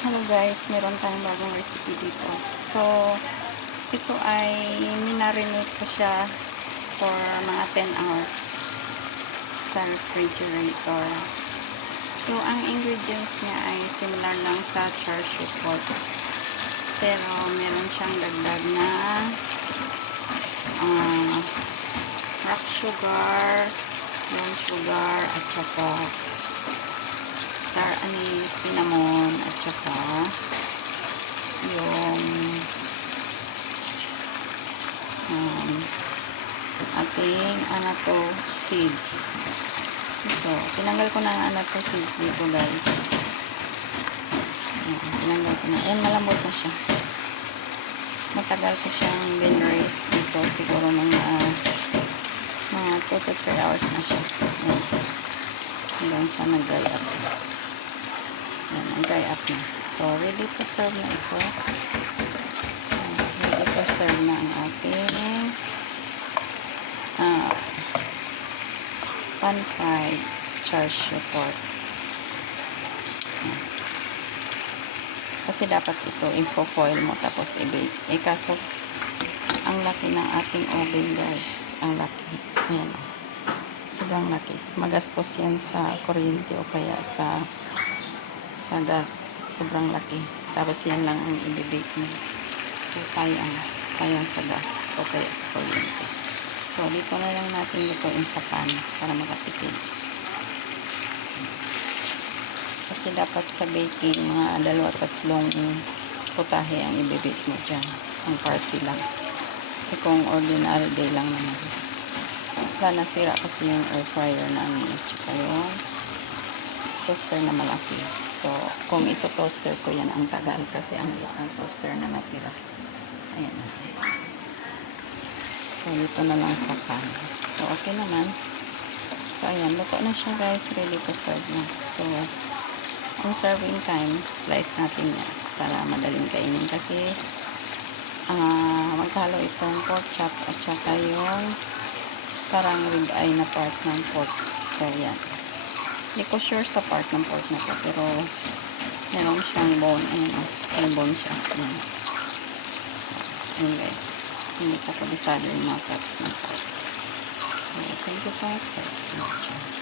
Hello guys, meron tayong bagong recipe dito. So, ito ay minarinate ko siya for mga 10 hours sa refrigerator. So, ang ingredients niya ay similar lang sa char siu pork. Pero, meron siyang dagdag na rock sugar, brown sugar, at saka star anise, cinnamon, at saka yung ating seeds. So, tinanggal ko na ang seeds dito guys. Tinanggal ko na. Ayan, malambot na siya. Matagal ko siyang bin-raise dito. Siguro ng mga 2 to 3 hours na siya. Ayan. Hanggang sa nag-dry up. Ayan, nag-dry up na. So, ready to serve na ito. Ready to serve na ang ating pan-fried char siu pork. Kasi dapat ito i-foil mo tapos i-bake. Kaso ang laki ng ating oven guys. Ang laki. Ayan. Sobrang laki. Magastos yan sa kuryente o kaya sa gas. Sobrang laki. Tapos yan lang ang i-bake mo. So sayang. Sayang sa gas o kaya sa kuryente. So dito na lang natin lutuin sa pan para makatipid. Kasi dapat sa baking, mga 2-3 putahe ang i-bake mo dyan. Ang party lang. Kung ordinary day lang naman. Wala, nasira kasi yung air fryer namin at saka yung toaster na malaki. So, kung ito toaster ko, yan ang tagal kasi ang toaster na natira. Ayan. So, dito na lang sa pan. So, okay naman. So, ayan. Luto na siya guys. Ready to serve na. So, ang serving time, slice natin yan para madaling kainin kasi maghalo itong pork chop at saka yung parang rib-eye na part ng pork. So, yan. Hindi ko sure sa part ng pork na to, pero meron siyang bone. Ayan, bone siya. Ayan. So, ayan guys. Hindi ko kabisado yung mga parts ng pork. So, thank you so much guys for watching.